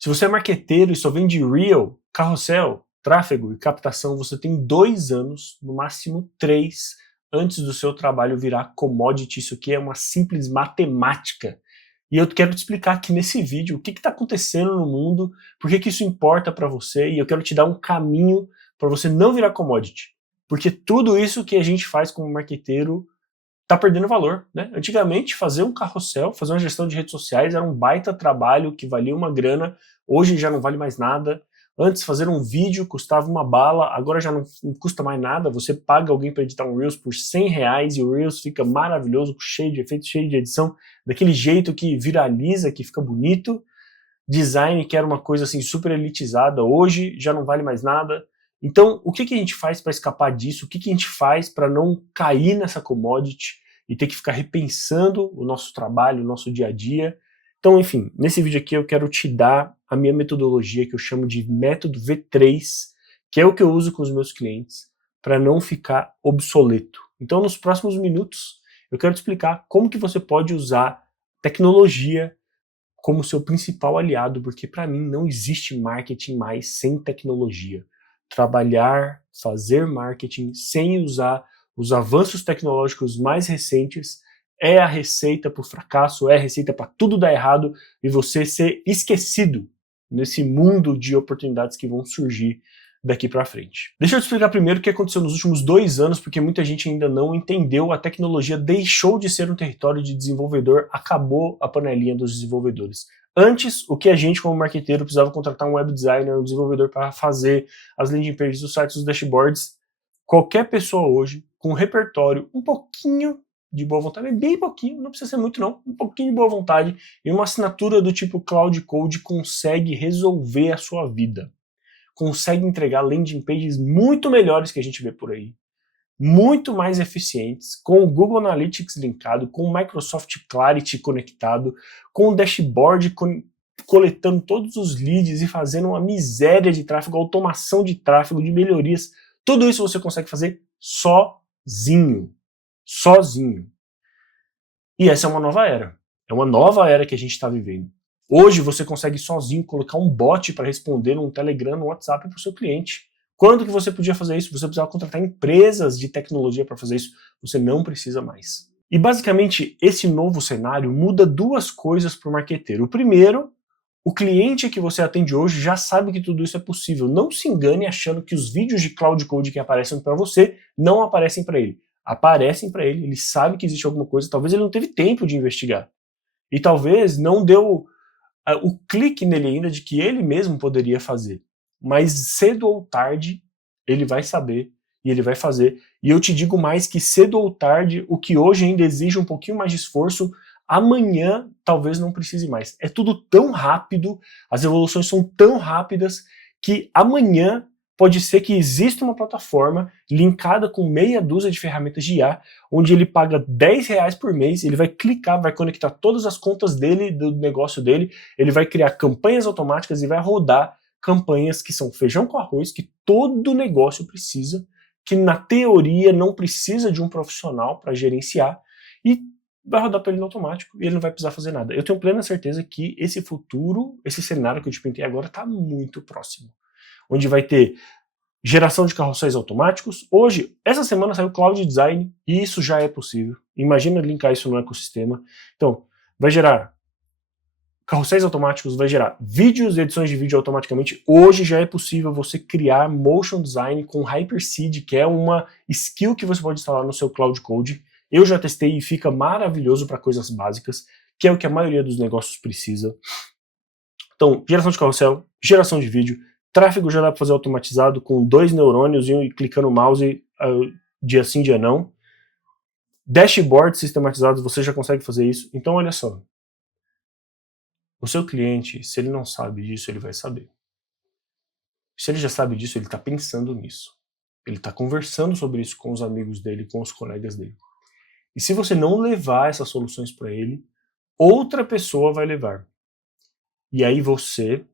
Se você é marqueteiro e só vende Reel, carrossel, tráfego e captação, você tem 2 anos, no máximo 3, antes do seu trabalho virar commodity. Isso aqui é uma simples matemática. E eu quero te explicar aqui nesse vídeo o que está acontecendo no mundo, por que isso importa para você, e eu quero te dar um caminho para você não virar commodity. Porque tudo isso que a gente faz como marqueteiro tá perdendo valor, né? Antigamente, fazer um carrossel, fazer uma gestão de redes sociais era um baita trabalho que valia uma grana, hoje já não vale mais nada. Antes, fazer um vídeo custava uma bala, agora já não custa mais nada, você paga alguém para editar um Reels por R$ 100 e o Reels fica maravilhoso, cheio de efeitos, cheio de edição, daquele jeito que viraliza, que fica bonito. Design, que era uma coisa assim super elitizada, hoje já não vale mais nada. Então, o que a gente faz para escapar disso? O que a gente faz para não cair nessa commodity e ter que ficar repensando o nosso trabalho, o nosso dia a dia? Então, enfim, nesse vídeo aqui eu quero te dar a minha metodologia, que eu chamo de método V3, que é o que eu uso com os meus clientes, para não ficar obsoleto. Então, nos próximos minutos, eu quero te explicar como que você pode usar tecnologia como seu principal aliado, porque para mim não existe marketing mais sem tecnologia. Trabalhar, fazer marketing sem usar os avanços tecnológicos mais recentes é a receita para o fracasso, é a receita para tudo dar errado e você ser esquecido nesse mundo de oportunidades que vão surgir daqui para frente. Deixa eu te explicar primeiro o que aconteceu nos últimos 2 anos, porque muita gente ainda não entendeu. A tecnologia deixou de ser um território de desenvolvedor, acabou a panelinha dos desenvolvedores. Antes, o que a gente como marqueteiro precisava contratar um web designer, um desenvolvedor para fazer as landing pages, os sites, os dashboards, qualquer pessoa hoje, com um repertório um pouquinho de boa vontade, bem pouquinho, não precisa ser muito não, um pouquinho de boa vontade, e uma assinatura do tipo Cloud Code consegue resolver a sua vida. Consegue entregar landing pages muito melhores que a gente vê por aí, muito mais eficientes, com o Google Analytics linkado, com o Microsoft Clarity conectado, com o dashboard coletando todos os leads e fazendo uma miséria de tráfego, automação de tráfego, de melhorias. Tudo isso você consegue fazer sozinho. Sozinho. E essa é uma nova era. É uma nova era que a gente está vivendo. Hoje você consegue sozinho colocar um bot para responder num Telegram, no WhatsApp para o seu cliente. Quando que você podia fazer isso? Você precisava contratar empresas de tecnologia para fazer isso. Você não precisa mais. E basicamente esse novo cenário muda duas coisas para o marqueteiro. O primeiro, o cliente que você atende hoje já sabe que tudo isso é possível. Não se engane achando que os vídeos de Cloud Code que aparecem para você não aparecem para ele. Aparecem para ele, ele sabe que existe alguma coisa, talvez ele não teve tempo de investigar. E talvez não deu o clique nele ainda de que ele mesmo poderia fazer. Mas cedo ou tarde, ele vai saber e ele vai fazer. E eu te digo mais que cedo ou tarde, o que hoje ainda exige um pouquinho mais de esforço, amanhã talvez não precise mais. É tudo tão rápido, as evoluções são tão rápidas, que amanhã pode ser que exista uma plataforma linkada com meia dúzia de ferramentas de IA, onde ele paga R$ 10 por mês, ele vai clicar, vai conectar todas as contas dele, do negócio dele, ele vai criar campanhas automáticas e vai rodar campanhas que são feijão com arroz, que todo negócio precisa, que na teoria não precisa de um profissional para gerenciar, e vai rodar para ele no automático e ele não vai precisar fazer nada. Eu tenho plena certeza que esse futuro, esse cenário que eu te pintei agora está muito próximo. Onde vai ter geração de carrosséis automáticos. Hoje, essa semana saiu Cloud Design e isso já é possível. Imagina linkar isso no ecossistema. Então, vai gerar carrosséis automáticos, vai gerar vídeos, edições de vídeo automaticamente. Hoje já é possível você criar motion design com Hyperseed, que é uma skill que você pode instalar no seu Cloud Code. Eu já testei e fica maravilhoso para coisas básicas, que é o que a maioria dos negócios precisa. Então, geração de carrossel, geração de vídeo, tráfego já dá para fazer automatizado com 2 neurônios e clicando o mouse dia sim, dia não. Dashboard sistematizado, você já consegue fazer isso. Então, olha só. O seu cliente, se ele não sabe disso, ele vai saber. Se ele já sabe disso, ele está pensando nisso. Ele está conversando sobre isso com os amigos dele, com os colegas dele. E se você não levar essas soluções para ele, outra pessoa vai levar. E aí você,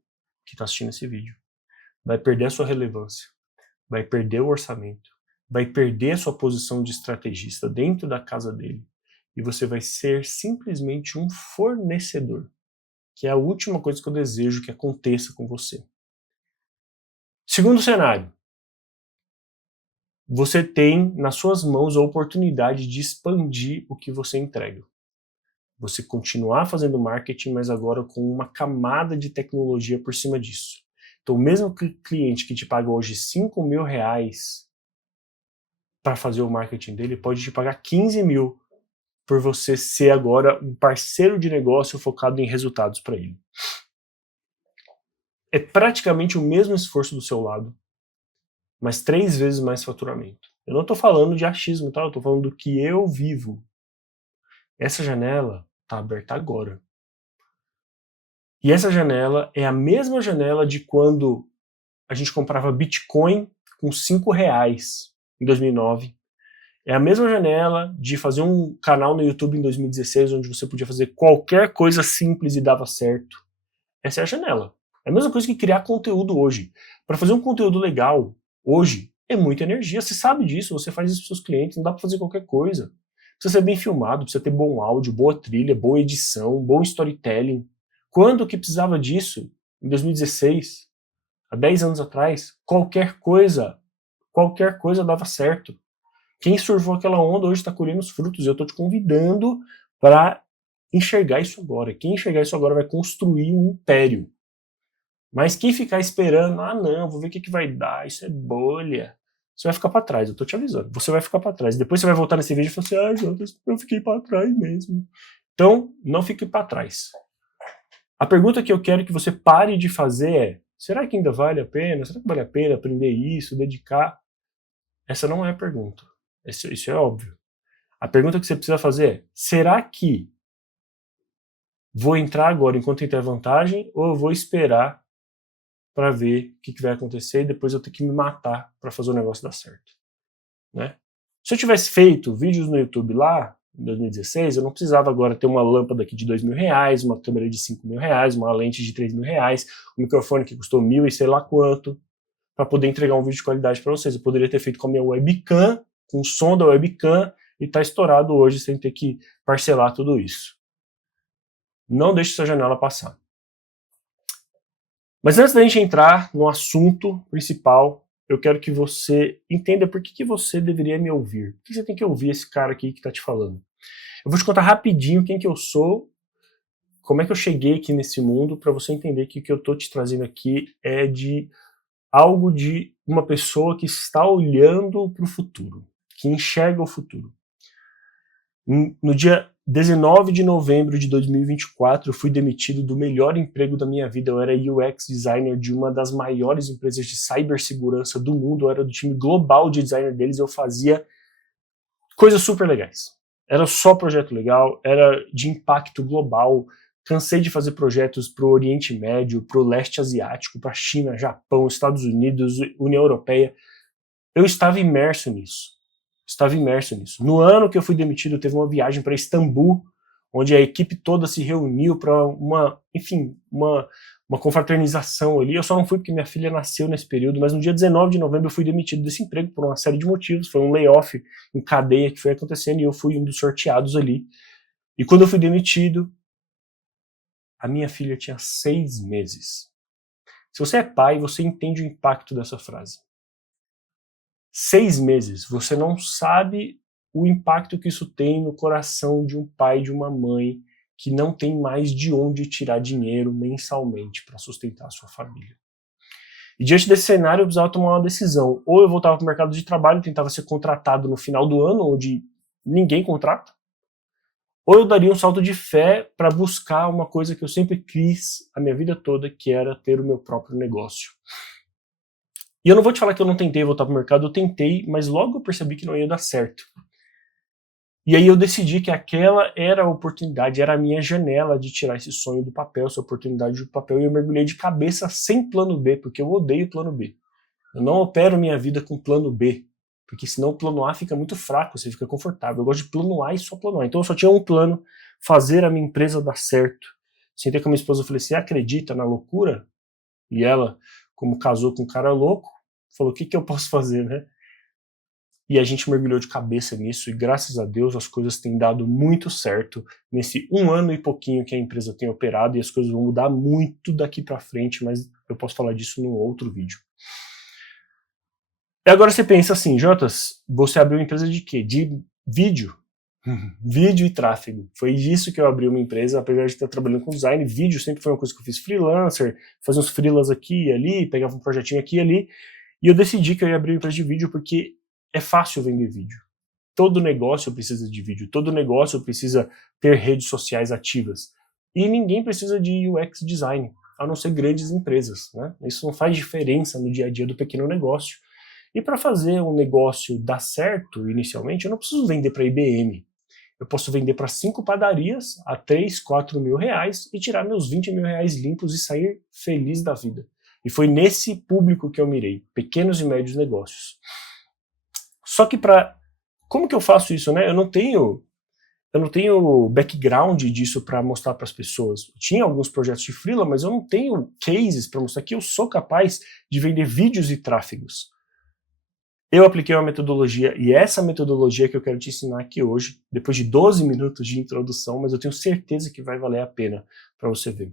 que está assistindo esse vídeo, vai perder a sua relevância, vai perder o orçamento, vai perder a sua posição de estrategista dentro da casa dele e você vai ser simplesmente um fornecedor. que é a última coisa que eu desejo que aconteça com você. Segundo cenário, você tem nas suas mãos a oportunidade de expandir o que você entrega. Você continuar fazendo marketing, mas agora com uma camada de tecnologia por cima disso. Então, mesmo que o cliente que te paga hoje R$5.000 para fazer o marketing dele, pode te pagar 15 mil por você ser agora um parceiro de negócio focado em resultados para ele. É praticamente o mesmo esforço do seu lado, mas 3 vezes mais faturamento. Eu não estou falando de achismo, tá? Eu estou falando do que eu vivo. Essa janela está aberta agora. E essa janela é a mesma janela de quando a gente comprava Bitcoin com R$5 em 2009. É a mesma janela de fazer um canal no YouTube em 2016, onde você podia fazer qualquer coisa simples e dava certo. Essa é a janela. É a mesma coisa que criar conteúdo hoje. Para fazer um conteúdo legal, hoje, é muita energia. Você sabe disso, você faz isso para seus clientes, não dá para fazer qualquer coisa. Precisa ser bem filmado, precisa ter bom áudio, boa trilha, boa edição, bom storytelling. Quando que precisava disso? Em 2016, há 10 anos atrás, qualquer coisa dava certo. Quem surfou aquela onda hoje está colhendo os frutos. Eu estou te convidando para enxergar isso agora. Quem enxergar isso agora vai construir um império. Mas quem ficar esperando, não, vou ver o que vai dar, isso é bolha, você vai ficar para trás, eu tô te avisando. Você vai ficar para trás. Depois você vai voltar nesse vídeo e falar assim, Jonas, eu fiquei para trás mesmo. Então, não fique para trás. A pergunta que eu quero que você pare de fazer é, será que ainda vale a pena? Será que vale a pena aprender isso, dedicar? Essa não é a pergunta. Isso é óbvio. A pergunta que você precisa fazer é, será que vou entrar agora enquanto tem vantagem ou eu vou esperar para ver o que vai acontecer e depois eu ter que me matar para fazer o negócio dar certo, né? Se eu tivesse feito vídeos no YouTube lá, em 2016, eu não precisava agora ter uma lâmpada aqui de R$2.000, uma câmera de R$5.000, uma lente de R$3.000, um microfone que custou 1.000 e sei lá quanto, para poder entregar um vídeo de qualidade para vocês. Eu poderia ter feito com a minha webcam, com o som da webcam, e tá estourado hoje sem ter que parcelar tudo isso. Não deixe essa janela passar. Mas antes da gente entrar no assunto principal, eu quero que você entenda por que você deveria me ouvir. Por que você tem que ouvir esse cara aqui que está te falando? Eu vou te contar rapidinho quem que eu sou, como é que eu cheguei aqui nesse mundo, para você entender que o que eu estou te trazendo aqui é de algo de uma pessoa que está olhando para o futuro, que enxerga o futuro. No dia 19 de novembro de 2024, eu fui demitido do melhor emprego da minha vida. Eu era UX designer de uma das maiores empresas de cibersegurança do mundo. Eu era do time global de designer deles. Eu fazia coisas super legais. Era só projeto legal, era de impacto global. Cansei de fazer projetos para o Oriente Médio, para o Leste Asiático, para a China, Japão, Estados Unidos, União Europeia. Eu estava imerso nisso. No ano que eu fui demitido, teve uma viagem para Istambul, onde a equipe toda se reuniu para uma confraternização ali. Eu só não fui porque minha filha nasceu nesse período, mas no dia 19 de novembro eu fui demitido desse emprego por uma série de motivos. Foi um layoff em cadeia que foi acontecendo e eu fui um dos sorteados ali. E quando eu fui demitido, a minha filha tinha 6 meses. Se você é pai, você entende o impacto dessa frase. 6 meses, você não sabe o impacto que isso tem no coração de um pai e de uma mãe que não tem mais de onde tirar dinheiro mensalmente para sustentar a sua família. E diante desse cenário eu precisava tomar uma decisão. Ou eu voltava para o mercado de trabalho, tentava ser contratado no final do ano, onde ninguém contrata, ou eu daria um salto de fé para buscar uma coisa que eu sempre quis a minha vida toda, que era ter o meu próprio negócio. E eu não vou te falar que eu não tentei voltar para o mercado, eu tentei, mas logo eu percebi que não ia dar certo. E aí eu decidi que aquela era a oportunidade, era a minha janela de tirar esse sonho do papel, essa oportunidade do papel, e eu mergulhei de cabeça sem plano B, porque eu odeio plano B. Eu não opero minha vida com plano B, porque senão o plano A fica muito fraco, você fica confortável. Eu gosto de plano A e só plano A. Então eu só tinha um plano, fazer a minha empresa dar certo. Sentei com a minha esposa e falei, você acredita na loucura? E ela, como casou com um cara louco, falou, o que eu posso fazer, né? e a gente mergulhou de cabeça nisso, e graças a Deus as coisas têm dado muito certo nesse 1 ano e pouquinho que a empresa tem operado, e as coisas vão mudar muito daqui para frente, mas eu posso falar disso num outro vídeo. E agora você pensa assim, Jotas, você abriu uma empresa de quê? De vídeo. Vídeo e tráfego. Foi disso que eu abri uma empresa, apesar de estar trabalhando com design. Vídeo sempre foi uma coisa que eu fiz freelancer, fazia uns freelas aqui e ali, pegava um projetinho aqui e ali, e eu decidi que eu ia abrir uma empresa de vídeo porque é fácil vender vídeo. Todo negócio precisa de vídeo, todo negócio precisa ter redes sociais ativas. E ninguém precisa de UX design, a não ser grandes empresas, né? Isso não faz diferença no dia a dia do pequeno negócio. E para fazer um negócio dar certo inicialmente, eu não preciso vender para IBM. Eu posso vender para 5 padarias a 3, 4 mil reais e tirar meus 20 mil reais limpos e sair feliz da vida. E foi nesse público que eu mirei, pequenos e médios negócios. Só que como que eu faço isso, né? Eu não tenho background disso para mostrar para as pessoas. Eu tinha alguns projetos de freela, mas eu não tenho cases para mostrar que eu sou capaz de vender vídeos e tráfegos. Eu apliquei uma metodologia, e essa metodologia que eu quero te ensinar aqui hoje, depois de 12 minutos de introdução, mas eu tenho certeza que vai valer a pena para você ver.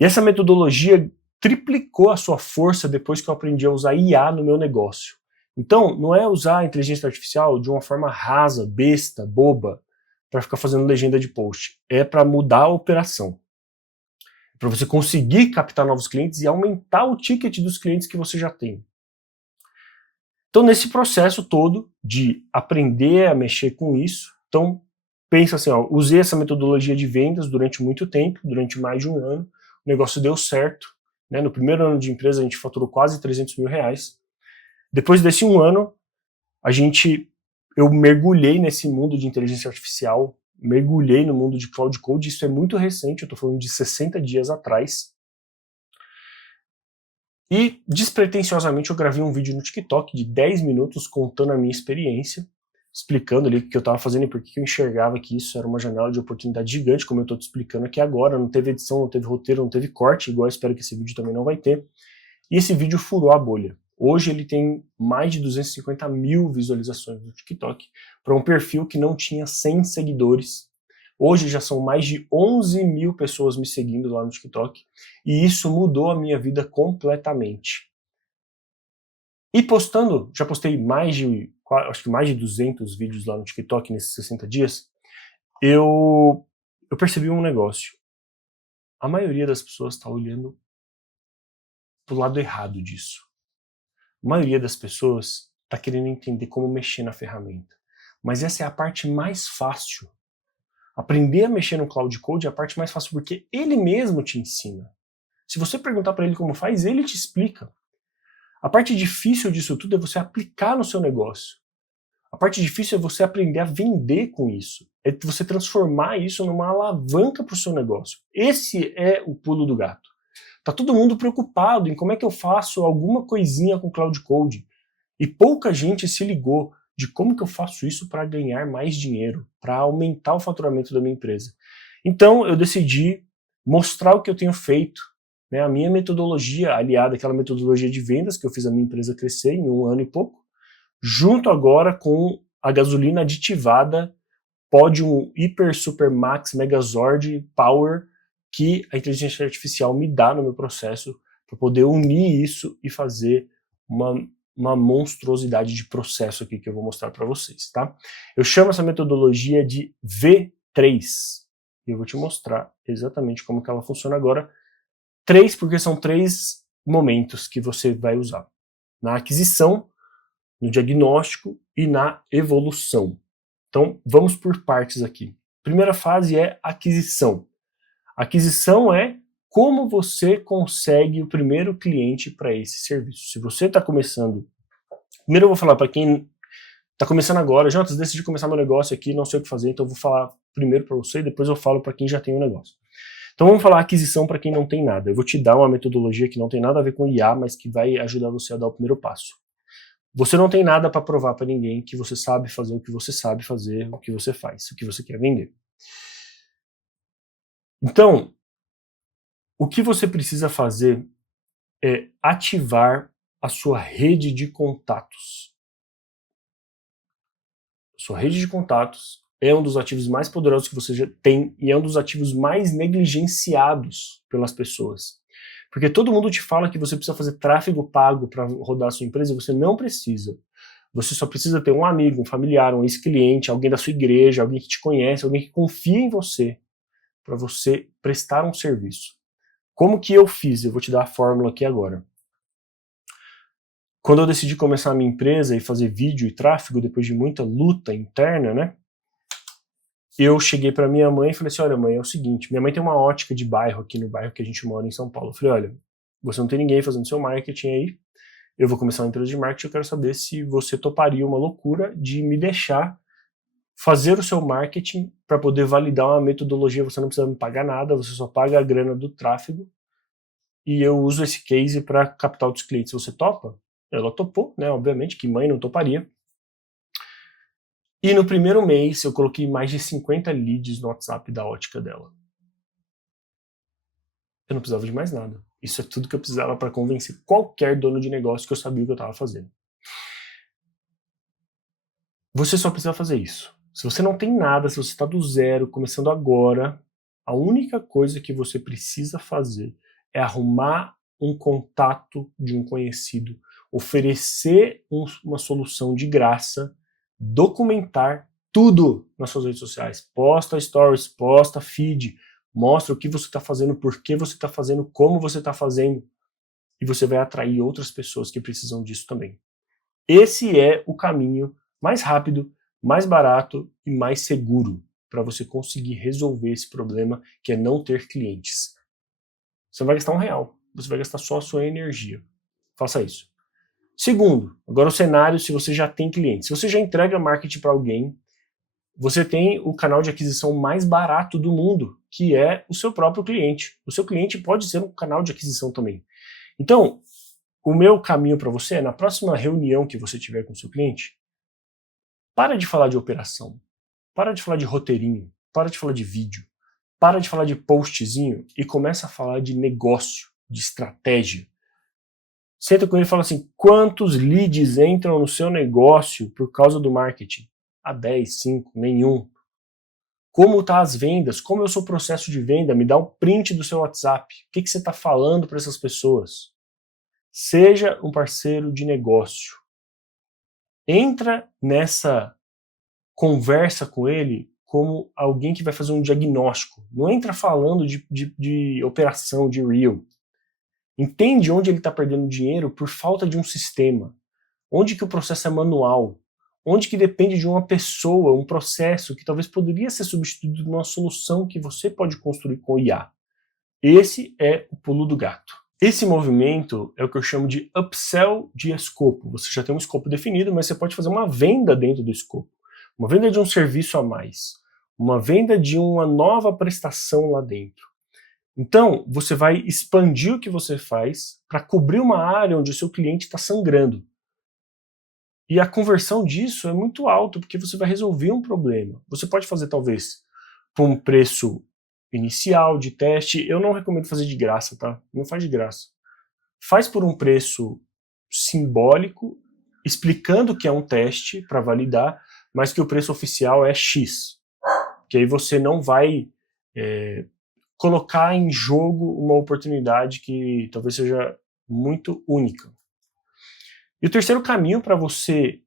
E essa metodologia triplicou a sua força depois que eu aprendi a usar IA no meu negócio. Então, não é usar a inteligência artificial de uma forma rasa, besta, boba, para ficar fazendo legenda de post. É para mudar a operação. Para você conseguir captar novos clientes e aumentar o ticket dos clientes que você já tem. Então, nesse processo todo de aprender a mexer com isso, então pensa assim, ó, usei essa metodologia de vendas durante muito tempo, durante mais de 1 ano, o negócio deu certo, né? No primeiro ano de empresa a gente faturou quase 300 mil reais. Depois desse 1 ano, eu mergulhei nesse mundo de inteligência artificial, mergulhei no mundo de cloud code, isso é muito recente, eu estou falando de 60 dias atrás. E, despretensiosamente, eu gravei um vídeo no TikTok de 10 minutos contando a minha experiência, explicando ali o que eu estava fazendo e por que eu enxergava que isso era uma janela de oportunidade gigante, como eu estou te explicando aqui agora. Não teve edição, não teve roteiro, não teve corte, igual eu espero que esse vídeo também não vai ter. E esse vídeo furou a bolha. Hoje ele tem mais de 250 mil visualizações no TikTok, para um perfil que não tinha 100 seguidores. Hoje já são mais de 11 mil pessoas me seguindo lá no TikTok, e isso mudou a minha vida completamente. E postando, já postei acho que mais de 200 vídeos lá no TikTok nesses 60 dias, eu percebi um negócio. A maioria das pessoas está olhando pro lado errado disso. A maioria das pessoas está querendo entender como mexer na ferramenta. Mas essa é a parte mais fácil. Aprender a mexer no Cloud Code é a parte mais fácil porque ele mesmo te ensina. Se você perguntar para ele como faz, ele te explica. A parte difícil disso tudo é você aplicar no seu negócio. A parte difícil é você aprender a vender com isso. É você transformar isso numa alavanca para o seu negócio. Esse é o pulo do gato. Tá todo mundo preocupado em como é que eu faço alguma coisinha com Cloud Code. E pouca gente se ligou de como que eu faço isso para ganhar mais dinheiro, para aumentar o faturamento da minha empresa. Então eu decidi mostrar o que eu tenho feito, né, a minha metodologia aliada àquela metodologia de vendas que eu fiz a minha empresa crescer em 1 ano e pouco, junto agora com a gasolina aditivada Podium Hyper Super Max Megazord Power que a inteligência artificial me dá no meu processo para poder unir isso e fazer uma monstruosidade de processo aqui que eu vou mostrar para vocês, tá? Eu chamo essa metodologia de V3 e eu vou te mostrar exatamente como que ela funciona agora. 3 porque são 3 momentos que você vai usar: na aquisição, no diagnóstico e na evolução. Então vamos por partes aqui. Primeira fase é aquisição. Aquisição é como você consegue o primeiro cliente para esse serviço. Se você está começando... Primeiro eu vou falar para quem está começando agora, Jonas, decidi começar meu negócio aqui, não sei o que fazer, então eu vou falar primeiro para você e depois eu falo para quem já tem um negócio. Então vamos falar aquisição para quem não tem nada. Eu vou te dar uma metodologia que não tem nada a ver com IA, mas que vai ajudar você a dar o primeiro passo. Você não tem nada para provar para ninguém que você sabe fazer o que você sabe fazer, o que você faz, o que você quer vender. Então, o que você precisa fazer é ativar a sua rede de contatos. Sua rede de contatos é um dos ativos mais poderosos que você já tem e é um dos ativos mais negligenciados pelas pessoas. Porque todo mundo te fala que você precisa fazer tráfego pago para rodar a sua empresa e você não precisa. Você só precisa ter um amigo, um familiar, um ex-cliente, alguém da sua igreja, alguém que te conhece, alguém que confia em você para você prestar um serviço. Como que eu fiz? Eu vou te dar a fórmula aqui agora. Quando eu decidi começar a minha empresa e fazer vídeo e tráfego, depois de muita luta interna, né? Eu cheguei para minha mãe e falei assim, olha mãe, é o seguinte, minha mãe tem uma ótica de bairro aqui no bairro que a gente mora em São Paulo. Eu falei, olha, você não tem ninguém fazendo seu marketing aí, eu vou começar uma empresa de marketing, eu quero saber se você toparia uma loucura de me deixar fazer o seu marketing para poder validar uma metodologia, você não precisa me pagar nada, você só paga a grana do tráfego e eu uso esse case para captar outros clientes. Você topa? Ela topou, né? Obviamente que mãe não toparia. E no primeiro mês eu coloquei mais de 50 leads no WhatsApp da ótica dela. Eu não precisava de mais nada. Isso é tudo que eu precisava para convencer qualquer dono de negócio que eu sabia o que eu estava fazendo. Você só precisa fazer isso. Se você não tem nada, se você está do zero, começando agora, a única coisa que você precisa fazer é arrumar um contato de um conhecido, oferecer uma solução de graça, documentar tudo nas suas redes sociais. Posta stories, posta feed, mostra o que você está fazendo, por que você está fazendo, como você está fazendo, e você vai atrair outras pessoas que precisam disso também. Esse é o caminho mais rápido, mais barato e mais seguro para você conseguir resolver esse problema que é não ter clientes. Você não vai gastar R$1, você vai gastar só a sua energia. Faça isso. Segundo, agora o cenário se você já tem clientes. Se você já entrega marketing para alguém, você tem o canal de aquisição mais barato do mundo, que é o seu próprio cliente. O seu cliente pode ser um canal de aquisição também. Então, o meu caminho para você é, na próxima reunião que você tiver com o seu cliente, para de falar de operação, para de falar de roteirinho, para de falar de vídeo, para de falar de postzinho e começa a falar de negócio, de estratégia. Senta com ele e fala assim, quantos leads entram no seu negócio por causa do marketing? 10, 5, nenhum. Como tá as vendas? Como é o seu processo de venda? Me dá um print do seu WhatsApp. O que você está falando para essas pessoas? Seja um parceiro de negócio. Entra nessa conversa com ele como alguém que vai fazer um diagnóstico. Não entra falando de operação, de real. Entende onde ele está perdendo dinheiro por falta de um sistema. Onde que o processo é manual. Onde que depende de uma pessoa, um processo que talvez poderia ser substituído por uma solução que você pode construir com IA. Esse é o pulo do gato. Esse movimento é o que eu chamo de upsell de escopo. Você já tem um escopo definido, mas você pode fazer uma venda dentro do escopo. Uma venda de um serviço a mais. Uma venda de uma nova prestação lá dentro. Então, você vai expandir o que você faz para cobrir uma área onde o seu cliente está sangrando. E a conversão disso é muito alta, porque você vai resolver um problema. Você pode fazer, talvez, por um preço inicial de teste. Eu não recomendo fazer de graça, tá? Não faz de graça. Faz por um preço simbólico, explicando que é um teste para validar, mas que o preço oficial é X. Que aí você não vai colocar em jogo uma oportunidade que talvez seja muito única. E o terceiro caminho para você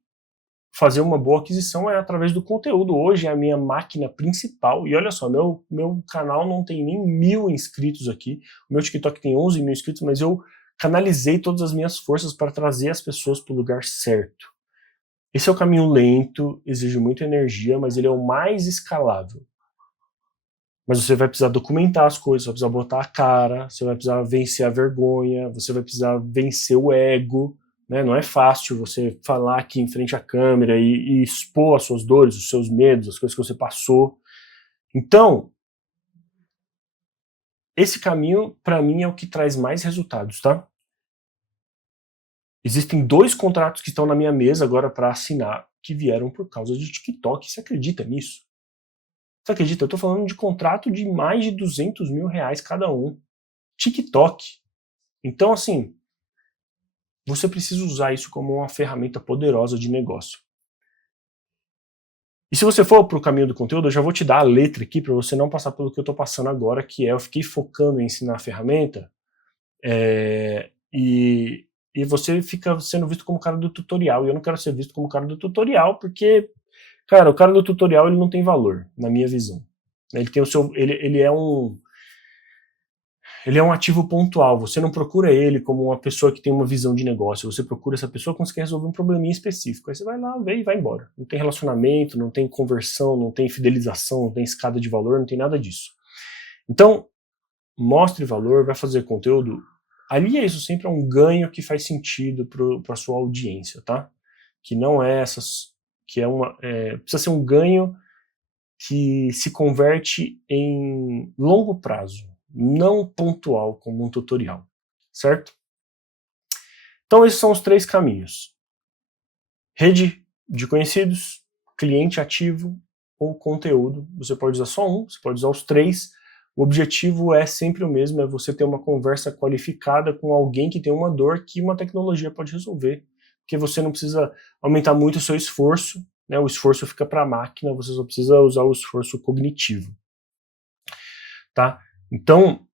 fazer uma boa aquisição é através do conteúdo. Hoje é a minha máquina principal. E olha só, meu canal não tem nem 1000 inscritos aqui. O meu TikTok tem 11 mil inscritos, mas eu canalizei todas as minhas forças para trazer as pessoas para o lugar certo. Esse é o caminho lento, exige muita energia, mas ele é o mais escalável. Mas você vai precisar documentar as coisas, você vai precisar botar a cara, você vai precisar vencer a vergonha, você vai precisar vencer o ego. Né? Não é fácil você falar aqui em frente à câmera e expor as suas dores, os seus medos, as coisas que você passou. Então, esse caminho, para mim, é o que traz mais resultados, tá? Existem 2 contratos que estão na minha mesa agora para assinar, que vieram por causa de TikTok. Você acredita nisso? Você acredita? Eu tô falando de contrato de mais de R$200 mil cada um. TikTok. Então, assim, você precisa usar isso como uma ferramenta poderosa de negócio. E se você for para o caminho do conteúdo, eu já vou te dar a letra aqui para você não passar pelo que eu estou passando agora, que é eu fiquei focando em ensinar a ferramenta e você fica sendo visto como o cara do tutorial. E eu não quero ser visto como o cara do tutorial, porque, cara, o cara do tutorial ele não tem valor, na minha visão. Ele tem o seu, ele é um ativo pontual. Você não procura ele como uma pessoa que tem uma visão de negócio. Você procura essa pessoa quando você quer resolver um probleminha específico. Aí você vai lá, vê e vai embora. Não tem relacionamento, não tem conversão, não tem fidelização, não tem escada de valor, não tem nada disso. Então, mostre valor, vai fazer conteúdo. Alia isso sempre a um ganho que faz sentido para a sua audiência, tá? Que não é essas, que é uma, precisa ser um ganho que se converte em longo prazo, não pontual como um tutorial, certo? Então esses são os 3 caminhos: rede de conhecidos, cliente ativo ou conteúdo. Você pode usar só um, você pode usar os 3. O objetivo é sempre o mesmo, é você ter uma conversa qualificada com alguém que tem uma dor que uma tecnologia pode resolver, porque você não precisa aumentar muito o seu esforço, né? O esforço fica para a máquina, você só precisa usar o esforço cognitivo, tá? Então,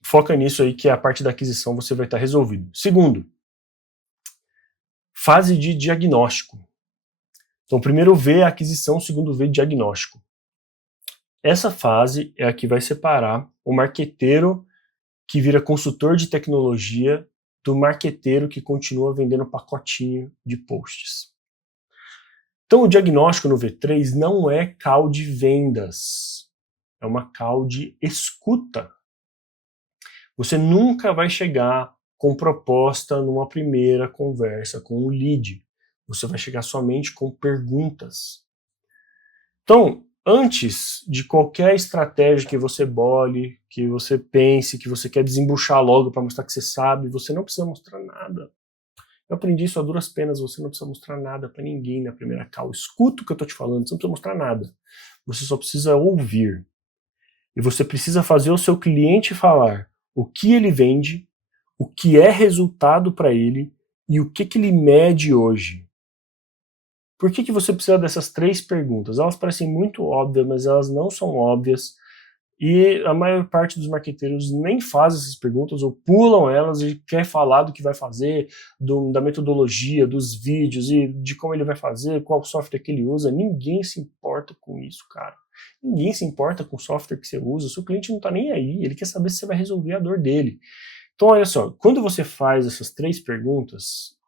foca nisso aí que a parte da aquisição você vai estar resolvido. Segundo, fase de diagnóstico. Então, primeiro vê a aquisição, segundo vê diagnóstico. Essa fase é a que vai separar o marqueteiro que vira consultor de tecnologia do marqueteiro que continua vendendo pacotinho de posts. Então, o diagnóstico no V3 não é call de vendas, é uma call de escuta. Você nunca vai chegar com proposta numa primeira conversa com o lead. Você vai chegar somente com perguntas. Então, antes de qualquer estratégia que você bole, que você pense, que você quer desembuchar logo para mostrar que você sabe, você não precisa mostrar nada. Eu aprendi isso a duras penas, você não precisa mostrar nada para ninguém na primeira call. Escuta o que eu estou te falando, você não precisa mostrar nada. Você só precisa ouvir. E você precisa fazer o seu cliente falar o que ele vende, o que é resultado para ele e o que ele mede hoje. Por que você precisa dessas 3 perguntas? Elas parecem muito óbvias, mas elas não são óbvias. E a maior parte dos marqueteiros nem faz essas perguntas ou pulam elas e quer falar do que vai fazer, da metodologia, dos vídeos e de como ele vai fazer, qual software que ele usa. Ninguém se importa com isso, cara. Ninguém se importa com o software que você usa. O seu cliente não está nem aí, ele quer saber se você vai resolver a dor dele. Então, olha só, quando você faz essas 3 perguntas,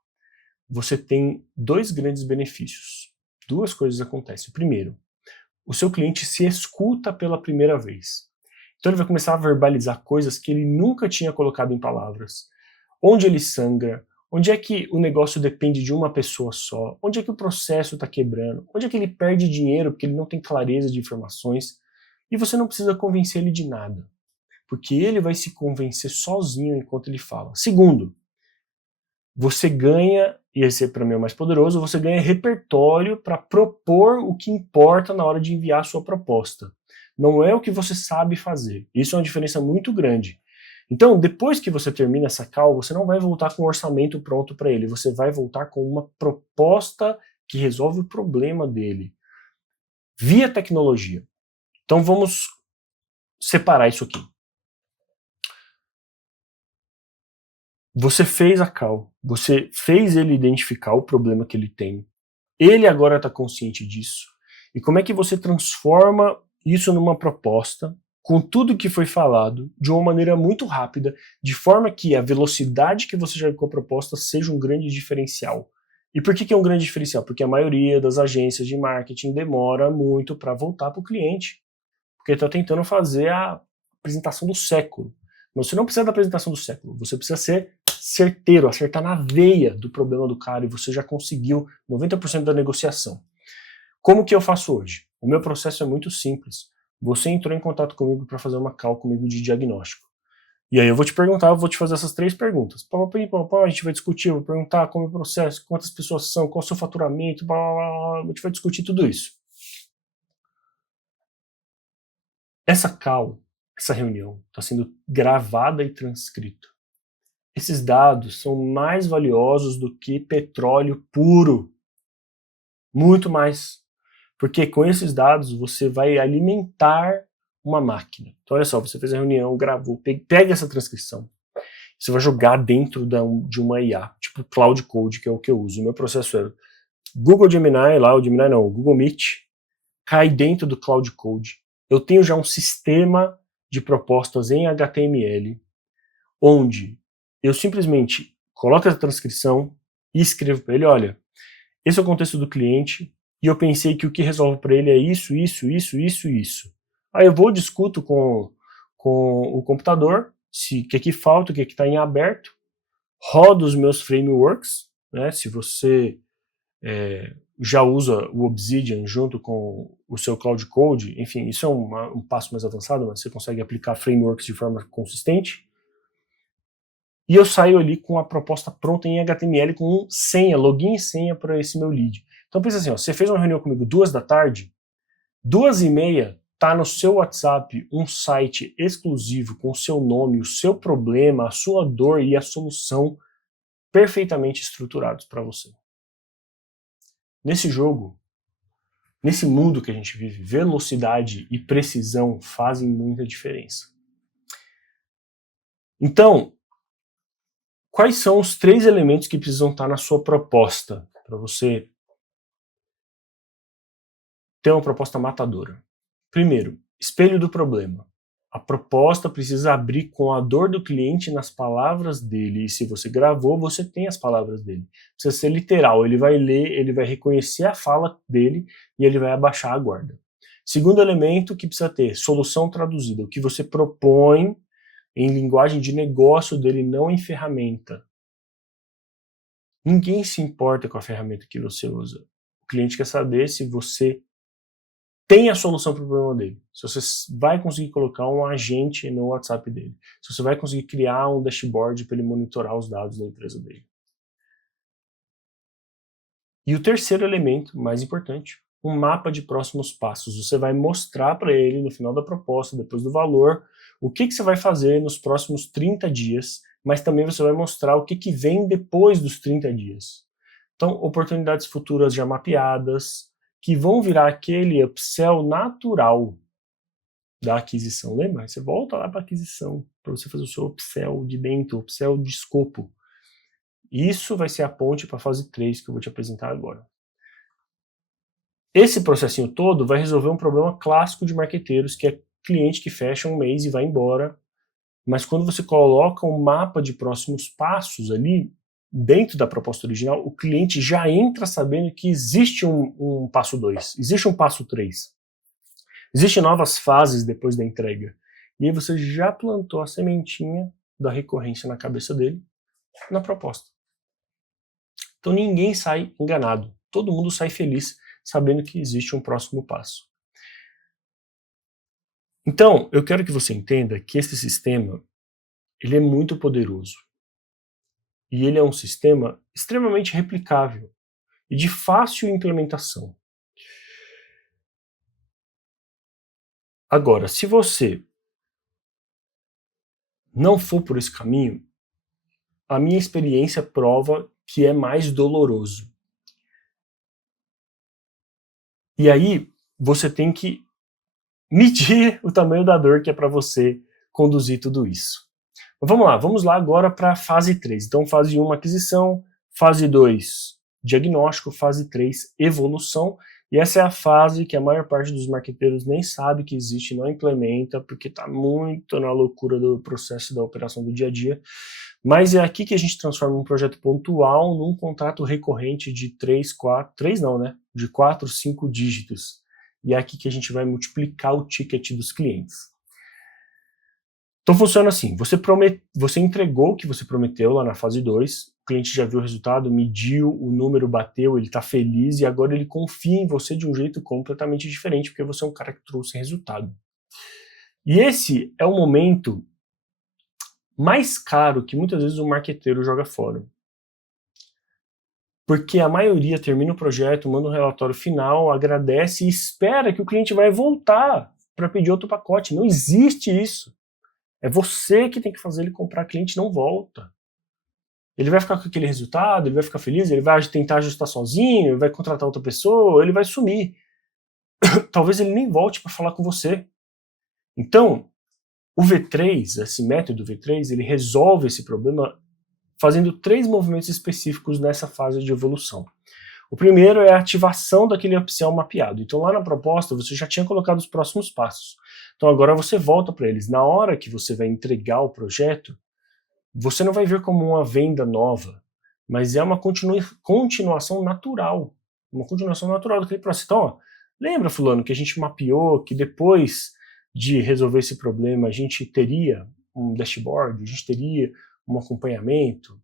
você tem 2 grandes benefícios. 2 coisas acontecem. Primeiro, o seu cliente se escuta pela primeira vez. Então ele vai começar a verbalizar coisas que ele nunca tinha colocado em palavras. Onde ele sangra, onde é que o negócio depende de uma pessoa só, onde é que o processo está quebrando, onde é que ele perde dinheiro porque ele não tem clareza de informações. E você não precisa convencer ele de nada, porque ele vai se convencer sozinho enquanto ele fala. Segundo, você ganha, e esse para mim é o mais poderoso, você ganha repertório para propor o que importa na hora de enviar a sua proposta. Não é o que você sabe fazer. Isso é uma diferença muito grande. Então, depois que você termina essa call, você não vai voltar com um orçamento pronto para ele, você vai voltar com uma proposta que resolve o problema dele, via tecnologia. Então vamos separar isso aqui. Você fez a call, você fez ele identificar o problema que ele tem, ele agora está consciente disso. E como é que você transforma isso numa proposta, com tudo que foi falado, de uma maneira muito rápida, de forma que a velocidade que você já com a proposta seja um grande diferencial. E por que é um grande diferencial? Porque a maioria das agências de marketing demora muito para voltar para o cliente, porque está tentando fazer a apresentação do século. Mas você não precisa da apresentação do século, você precisa ser certeiro, acertar na veia do problema do cara e você já conseguiu 90% da negociação. Como que eu faço hoje? O meu processo é muito simples. Você entrou em contato comigo para fazer uma call comigo de diagnóstico. E aí eu vou te perguntar, eu vou te fazer essas 3 perguntas. A gente vai discutir, eu vou perguntar como é o processo, quantas pessoas são, qual é o seu faturamento, a gente vai discutir tudo isso. Essa call, essa reunião, está sendo gravada e transcrita. Esses dados são mais valiosos do que petróleo puro. Muito mais. Porque com esses dados você vai alimentar uma máquina. Então olha só, você fez a reunião, gravou, pega essa transcrição, você vai jogar dentro de uma IA, tipo Cloud Code, que é o que eu uso. O meu processo é Google Gemini, lá o Gemini não, o Google Meet, cai dentro do Cloud Code. Eu tenho já um sistema de propostas em HTML, onde eu simplesmente coloco a transcrição e escrevo para ele, olha, esse é o contexto do cliente, e eu pensei que o que resolve para ele é isso, isso, isso, isso, isso. Aí eu vou, discuto com o computador, o que falta, o que está em aberto, rodo os meus frameworks, né, se você já usa o Obsidian junto com o seu Cloud Code, enfim, isso é um passo mais avançado, mas você consegue aplicar frameworks de forma consistente. E eu saio ali com a proposta pronta em HTML com senha, login e senha para esse meu lead. Então pensa assim, ó, você fez uma reunião comigo 2 da tarde, 2h30 tá no seu WhatsApp um site exclusivo com o seu nome, o seu problema, a sua dor e a solução perfeitamente estruturados para você. Nesse jogo, nesse mundo que a gente vive, velocidade e precisão fazem muita diferença. Então, quais são os 3 elementos que precisam estar na sua proposta para você ter uma proposta matadora? Primeiro, espelho do problema. A proposta precisa abrir com a dor do cliente nas palavras dele, e se você gravou, você tem as palavras dele. Precisa ser literal, ele vai ler, ele vai reconhecer a fala dele e ele vai abaixar a guarda. Segundo elemento que precisa ter, solução traduzida, o que você propõe em linguagem de negócio dele, não em ferramenta. Ninguém se importa com a ferramenta que você usa. O cliente quer saber se você tem a solução para o problema dele. Se você vai conseguir colocar um agente no WhatsApp dele. Se você vai conseguir criar um dashboard para ele monitorar os dados da empresa dele. E o terceiro elemento, mais importante, um mapa de próximos passos. Você vai mostrar para ele, no final da proposta, depois do valor, o que você vai fazer nos próximos 30 dias, mas também você vai mostrar o que vem depois dos 30 dias. Então, oportunidades futuras já mapeadas, que vão virar aquele upsell natural da aquisição. Lembra? Você volta lá para a aquisição, para você fazer o seu upsell de dentro, upsell de escopo. Isso vai ser a ponte para a fase 3 que eu vou te apresentar agora. Esse processinho todo vai resolver um problema clássico de marqueteiros, que é cliente que fecha um mês e vai embora, mas quando você coloca um mapa de próximos passos ali, dentro da proposta original, o cliente já entra sabendo que existe um passo 2, existe um passo 3. Existem novas fases depois da entrega. E aí você já plantou a sementinha da recorrência na cabeça dele, na proposta. Então ninguém sai enganado. Todo mundo sai feliz, sabendo que existe um próximo passo. Então, eu quero que você entenda que esse sistema, ele é muito poderoso. E ele é um sistema extremamente replicável e de fácil implementação. Agora, se você não for por esse caminho, a minha experiência prova que é mais doloroso. E aí, você tem que medir o tamanho da dor que é para você conduzir tudo isso. Vamos lá agora para a fase 3. Então, fase 1, aquisição, fase 2, diagnóstico, fase 3, evolução. E essa é a fase que a maior parte dos marqueteiros nem sabe que existe, não implementa, porque está muito na loucura do processo da operação do dia a dia. Mas é aqui que a gente transforma um projeto pontual num contrato recorrente de 4, 5 dígitos. E é aqui que a gente vai multiplicar o ticket dos clientes. Então funciona assim, você entregou o que você prometeu lá na fase 2, o cliente já viu o resultado, mediu, o número bateu, ele está feliz e agora ele confia em você de um jeito completamente diferente, porque você é um cara que trouxe resultado. E esse é o momento mais caro que muitas vezes o marqueteiro joga fora. Porque a maioria termina o projeto, manda um relatório final, agradece e espera que o cliente vai voltar para pedir outro pacote. Não existe isso. É você que tem que fazer ele comprar, cliente não volta. Ele vai ficar com aquele resultado, ele vai ficar feliz, ele vai tentar ajustar sozinho, vai contratar outra pessoa, ele vai sumir. talvez ele nem volte para falar com você. Então, o V3, esse método V3, ele resolve esse problema fazendo 3 movimentos específicos nessa fase de evolução. O primeiro é a ativação daquele upsell mapeado. Então lá na proposta você já tinha colocado os próximos passos. Então agora você volta para eles. Na hora que você vai entregar o projeto, você não vai ver como uma venda nova, mas é uma continuação natural. Uma continuação natural daquele processo. Então, ó, lembra, fulano, que a gente mapeou que depois de resolver esse problema a gente teria um dashboard, a gente teria um acompanhamento,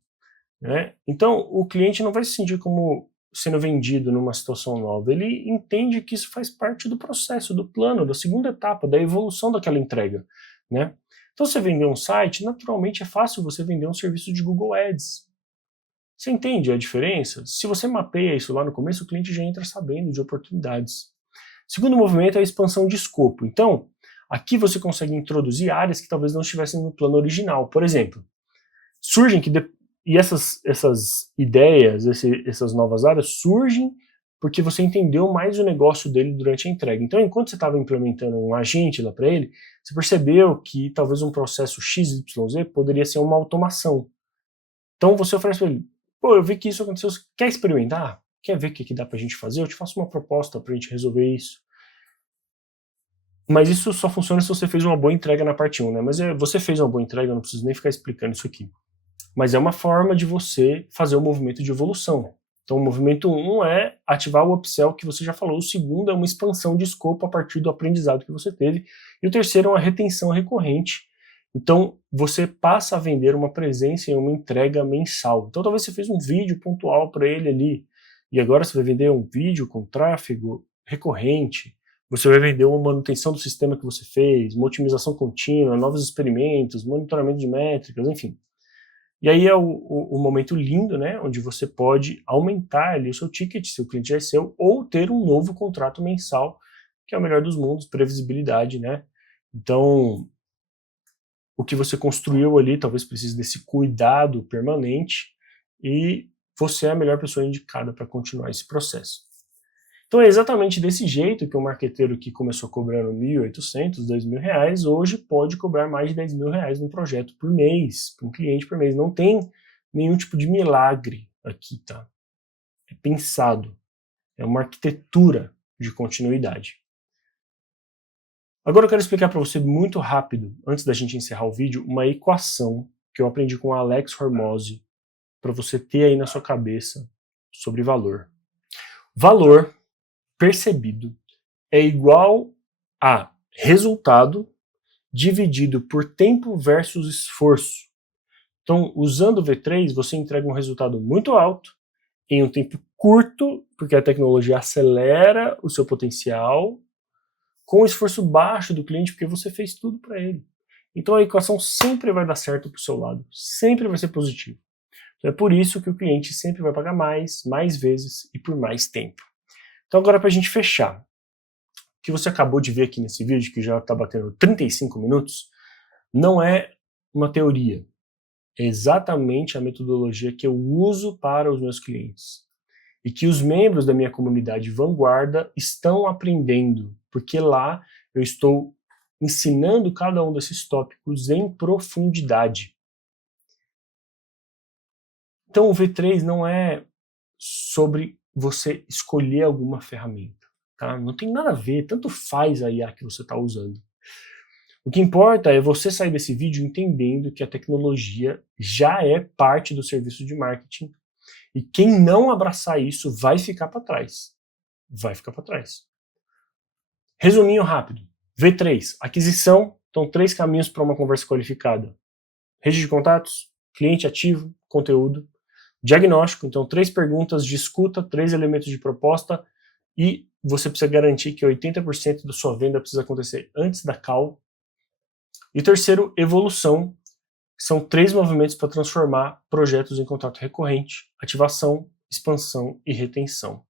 né? Então o cliente não vai se sentir como sendo vendido numa situação nova, ele entende que isso faz parte do processo, do plano, da segunda etapa, da evolução daquela entrega, né? Então você vender um site, naturalmente é fácil você vender um serviço de Google Ads. Você entende a diferença? Se você mapeia isso lá no começo, o cliente já entra sabendo de oportunidades. Segundo movimento é a expansão de escopo. Então, aqui você consegue introduzir áreas que talvez não estivessem no plano original. Por exemplo, surgem e essas ideias, essas novas áreas surgem porque você entendeu mais o negócio dele durante a entrega. Então, enquanto você estava implementando um agente lá para ele, você percebeu que talvez um processo XYZ poderia ser uma automação. Então, você oferece para ele, pô, eu vi que isso aconteceu, você quer experimentar? Quer ver o que dá para a gente fazer? Eu te faço uma proposta para a gente resolver isso. Mas isso só funciona se você fez uma boa entrega na parte 1, né? Mas você fez uma boa entrega, eu não preciso nem ficar explicando isso aqui. Mas é uma forma de você fazer o movimento de evolução. Então o movimento 1 é ativar o upsell que você já falou, o segundo é uma expansão de escopo a partir do aprendizado que você teve, e o terceiro é uma retenção recorrente. Então você passa a vender uma presença em uma entrega mensal. Então talvez você fez um vídeo pontual para ele ali, e agora você vai vender um vídeo com tráfego recorrente, você vai vender uma manutenção do sistema que você fez, uma otimização contínua, novos experimentos, monitoramento de métricas, enfim. E aí é o momento lindo, né, onde você pode aumentar ali o seu ticket, se o cliente já é seu, ou ter um novo contrato mensal, que é o melhor dos mundos, previsibilidade, né? Então, o que você construiu ali talvez precise desse cuidado permanente e você é a melhor pessoa indicada para continuar esse processo. Então é exatamente desse jeito que o marqueteiro que começou cobrando R$1.800, R$2.000, hoje pode cobrar mais de R$10.000 num projeto por mês, para um cliente por mês. Não tem nenhum tipo de milagre aqui, tá? É pensado. É uma arquitetura de continuidade. Agora eu quero explicar para você muito rápido, antes da gente encerrar o vídeo, uma equação que eu aprendi com o Alex Hormozzi, para você ter aí na sua cabeça sobre valor. Valor percebido é igual a resultado dividido por tempo versus esforço. Então, usando o V3, você entrega um resultado muito alto em um tempo curto, porque a tecnologia acelera o seu potencial, com o esforço baixo do cliente, porque você fez tudo para ele. Então a equação sempre vai dar certo para o seu lado, sempre vai ser positivo. Então é por isso que o cliente sempre vai pagar mais vezes e por mais tempo. Então agora para a gente fechar, o que você acabou de ver aqui nesse vídeo, que já está batendo 35 minutos, não é uma teoria, é exatamente a metodologia que eu uso para os meus clientes. E que os membros da minha comunidade Vanguarda estão aprendendo, porque lá eu estou ensinando cada um desses tópicos em profundidade. Então o V3 não é sobre você escolher alguma ferramenta, tá? Não tem nada a ver, tanto faz a IA que você está usando. O que importa é você sair desse vídeo entendendo que a tecnologia já é parte do serviço de marketing e quem não abraçar isso vai ficar para trás. Vai ficar para trás. Resuminho rápido. V3, aquisição, então 3 caminhos para uma conversa qualificada. Rede de contatos, cliente ativo, conteúdo. Diagnóstico, então 3 perguntas de escuta, 3 elementos de proposta e você precisa garantir que 80% da sua venda precisa acontecer antes da call. E terceiro, evolução, são 3 movimentos para transformar projetos em contrato recorrente, ativação, expansão e retenção.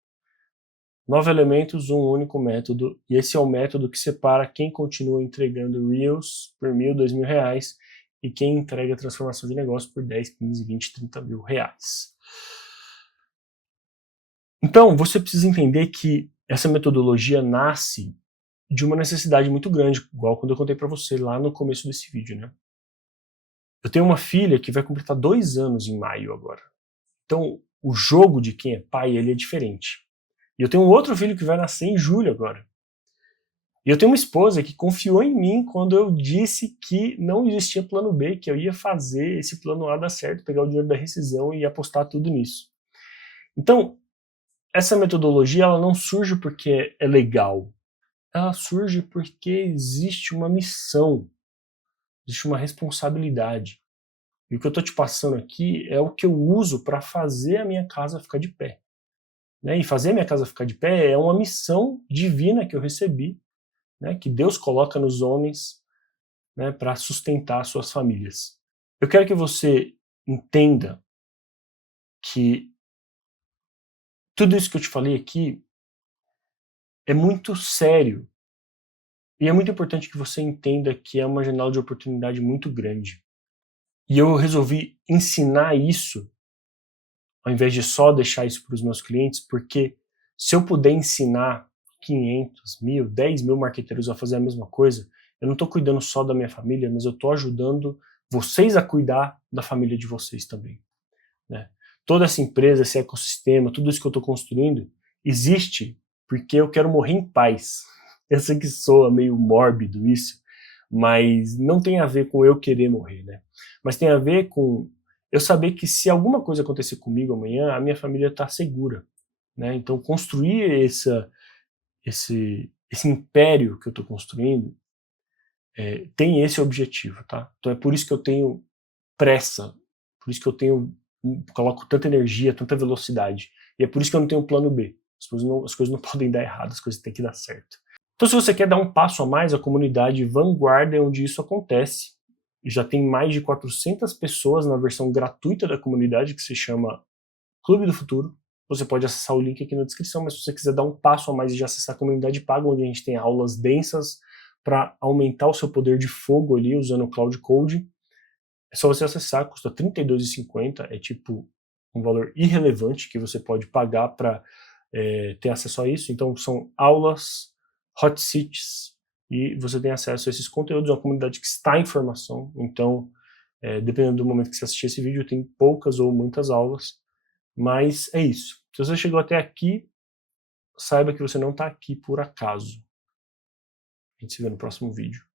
9 elementos, um único método, e esse é o método que separa quem continua entregando Reels por R$1.000, R$2.000 e quem entrega a transformação de negócio por 10, 15, 20, 30 mil reais. Então, você precisa entender que Essa metodologia nasce de uma necessidade muito grande, igual quando eu contei para você lá no começo desse vídeo, né? Eu tenho uma filha que vai completar 2 anos em maio agora. Então, o jogo de quem é pai, ele é diferente. E eu tenho um outro filho que vai nascer em julho agora. E eu tenho uma esposa que confiou em mim quando eu disse que não existia plano B, que eu ia fazer esse plano A dar certo, pegar o dinheiro da rescisão e apostar tudo nisso. Então, essa metodologia ela não surge porque é legal. Ela surge porque existe uma missão, existe uma responsabilidade. E o que eu estou te passando aqui é o que eu uso para fazer a minha casa ficar de pé. Né? E fazer a minha casa ficar de pé é uma missão divina que eu recebi, né? Que Deus coloca nos homens, né? Para sustentar suas famílias. Eu quero que você entenda que tudo isso que eu te falei aqui é muito sério. E é muito importante que você entenda que é uma janela de oportunidade muito grande. E eu resolvi ensinar isso, ao invés de só deixar isso para os meus clientes, porque se eu puder ensinar 500, 1.000, 10.000 marqueteiros a fazer a mesma coisa, eu não estou cuidando só da minha família, mas eu estou ajudando vocês a cuidar da família de vocês também. Né? Toda essa empresa, esse ecossistema, tudo isso que eu estou construindo, existe porque eu quero morrer em paz. Eu sei que soa meio mórbido isso, mas não tem a ver com eu querer morrer, né? Mas tem a ver com eu saber que se alguma coisa acontecer comigo amanhã, a minha família está segura, né? Então construir esse império que eu estou construindo tem esse objetivo, tá? Então é por isso que eu tenho pressa, por isso que eu coloco tanta energia, tanta velocidade, e é por isso que eu não tenho um plano B. As coisas não podem dar errado, as coisas têm que dar certo. Então se você quer dar um passo a mais, a comunidade Vanguarda é onde isso acontece. E já tem mais de 400 pessoas na versão gratuita da comunidade, que se chama Clube do Futuro. Você pode acessar o link aqui na descrição, mas se você quiser dar um passo a mais e já acessar a comunidade paga, onde a gente tem aulas densas para aumentar o seu poder de fogo ali, usando o Cloud Code, é só você acessar, custa R$ 32,50, é tipo um valor irrelevante que você pode pagar para ter acesso a isso. Então são aulas, hot seats, e você tem acesso a esses conteúdos, é uma comunidade que está em formação, então dependendo do momento que você assistir esse vídeo, tem poucas ou muitas aulas, mas é isso. Se você chegou até aqui, saiba que você não está aqui por acaso. A gente se vê no próximo vídeo.